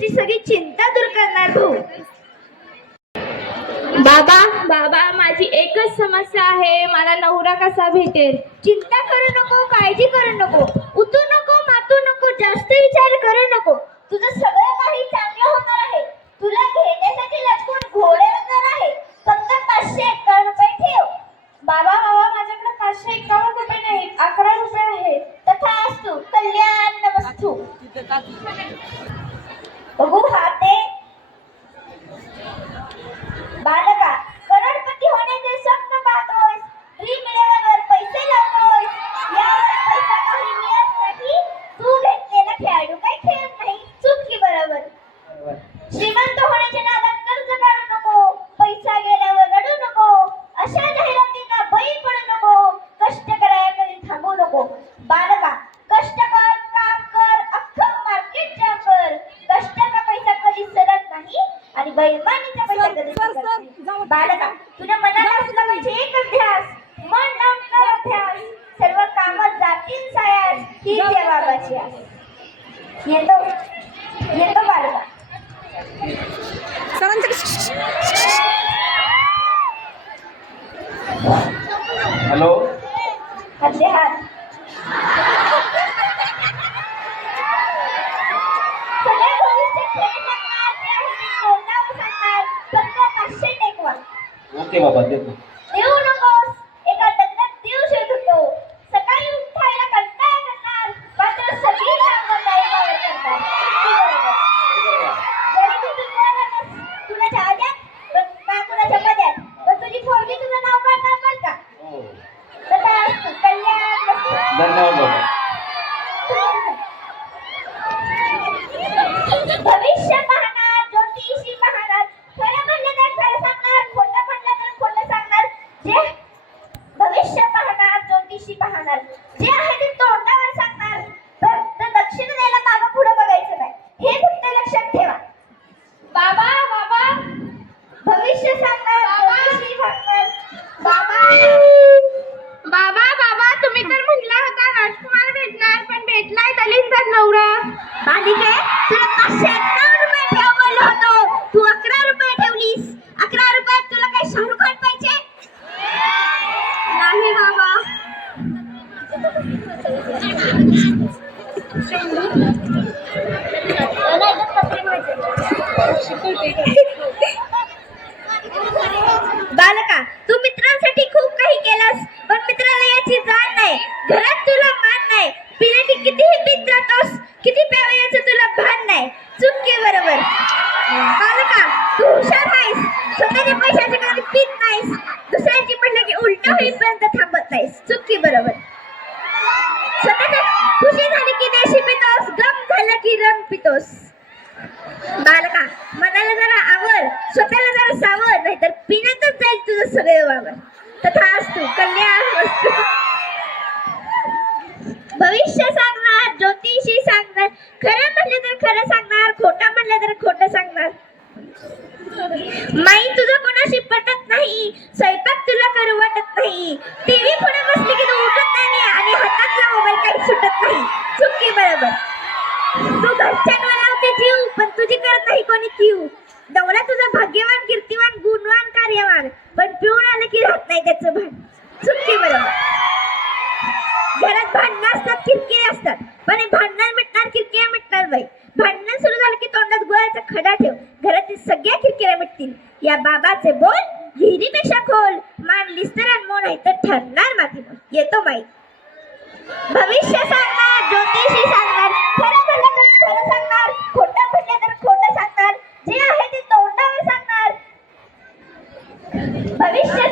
आयुष्याची सगळी चिंता दूर करणार भाऊ. बाबा बाबा माझी एकच समस्या आहे, मला नवरा कसा भेटेल? चिंता करू नको, काळजी करू नको, उतू नको, मातू नको, जास्त विचार करू नको. तुझं सगळं काही चांगलं होणार आहे. तुला घेण्यासाठी लटकून घोडे येणार आहे. फक्त 551 रुपये ठेव. बाबा बाबा माझ्याकडे 551 रुपये नाहीत, 11 रुपये आहेत. तथास्तु, कल्याण नमस्तु. बघू हाते. बालका, करोडपती होण्याचे स्वप्न पाहतोस, ड्रीम इलेव्हनवर पैसे लावतोस, यावर पैसा काही मिळत नाही. तू घेतलेला खेळाडू काही खेळत नाही. चूक की बरोबर? श्रीमंत होण्याच्या नादात कर्ज काढू नको, पैसा गेल्यावर रडू नको, अशा जाहिरातींना बळी पडू नको, कष्ट करायला कधी थांबू नको. बालका, कष्ट कर, काम कर, अख्खं मार्केट जाम कर. कष्टाचा पैसा कधी सरत नाही आणि बेईमानीचा पैसा कधी सरत नाही. बालका, तुझ्या मनाला असला पाहिजे एकच ध्यास, मन लावून कर अभ्यास, सर्व कामात जातील सायास, ही त्या बाबाची आस. येतो येतो बालका. हॅलो, हातले हात. सगळ्या भविष्य खेळ सांगणार, ते आहे ते तोंडावर सांगणार. फक्त 500 टेकवा. ओके बाबा, देतो. देऊ नकोस. एका लग्नात देव शोध होतो. सकाळी उठायला कंटाळा करणार, मात्र सगळी कामं टाईमावर करणार. किती बरोबर? जरी तू चुकणार नस, कुणाच्या आद्यात ना कुणाच्या मध्यात, पण तुझी पोरगी तुझं नाव काढणार बरं का? हो. तथास्तु, कल्याण नमस्तु. धन्यवाद बाबा. भविष्य पाहणार, ज्योतिषी पाहणार, खरं म्हणलं तर खरं सांगणार, खोटं म्हणलं तर खोटं सांगणार. जे भविष्य पाहणार, ज्योतिषी पाहणार, जे आहे ते तोंडावर सांगणार. फक्त दक्षिण द्यायला मागं पुढं बघायचं नाही, हे फक्त लक्षात ठेवा. बाबा बाबा भविष्य सांगणार, ज्योतिषी सांगणार. बाबा बाबा बाबा तुम्ही तर म्हटला होता राजकुमार भेटणार, पण भेटलाय दलिंचा नवरा. बालिके, तुला 551 रुपये ठेव बोललो होतो, तू 11 रुपये ठेवलीस. 11 रुपयात तुला काय शाहरुख खान पाहिजे? नाही बाबा. बालका, तू मित्रांसाठी खूप काही केलंस, पण मित्राला याची जाण नाही. घरात तुला मान नाही. पिण्याची कितीही पीत जातोस, किती प्यावे याचं तुला भान नाही. चूक की बरोबर? बालका, तू हुशार आहेस, स्वतःच्या पैशाचे कधी पीत नाहीस. दुसऱ्यांची म्हटलं की उलट होईपर्यंत थांबत नाहीस. चूक की बरोबर? स्वतःच्या खुशी झाली की देशी पितोस, गम झालं की रंग पितोस. बालका, मनाला जरा आवड, स्वतःला जरा सावड, नाहीतर पिण्यातच जाईल तुझं सगळं वावर. तथास्तु, कल्याण वस्तू. भविष्य सांगणार, ज्योतिषी सांगणार, खरं म्हणलं तर खरं सांगणार, खोटं म्हणलं तर खोटं सांगणार. माई तुझं कोणाशी पटत नाही, स्वयंपाक तुला करू वाटत नाही, टीव्ही पुढे बसली की तू उठत नाही आणि हातातला मोबाईल काही सुटत नाही. चूक की बरोबर? तू घरच्यांना लावते जीव, पण तुझी करत नाही कोणी तीव. नवरा तुझा भाग्यवान, कीर्तिवान, गुणवान, कार्यवान, पण पिऊन आलं की राहत नाही त्याचं भान. चूक की बरोबर? घरात भांडणं असतात, किरकिरे असतात, पण हे भांडण मिटणार, किरकिरे मिटणार बाई. भांडण सुरू झालं की तोंडात गोळ्याचा खडा ठेव, घरातील सगळ्या किरकिऱ्या मिटतील. या बाबाचे बोल विहिरीपेक्षा खोल, मानलीस तर अनमोल आहे तर ठरणार मातीमोल. येतो बाई. भविष्य सांगणार, ज्योतिषी सांगणार, खरं म्हणलं तर खरं सांगणार, खोटं म्हणलं तर खोटं सांगणार, जे आहे ते तोंडावर सांगणार. भविष्य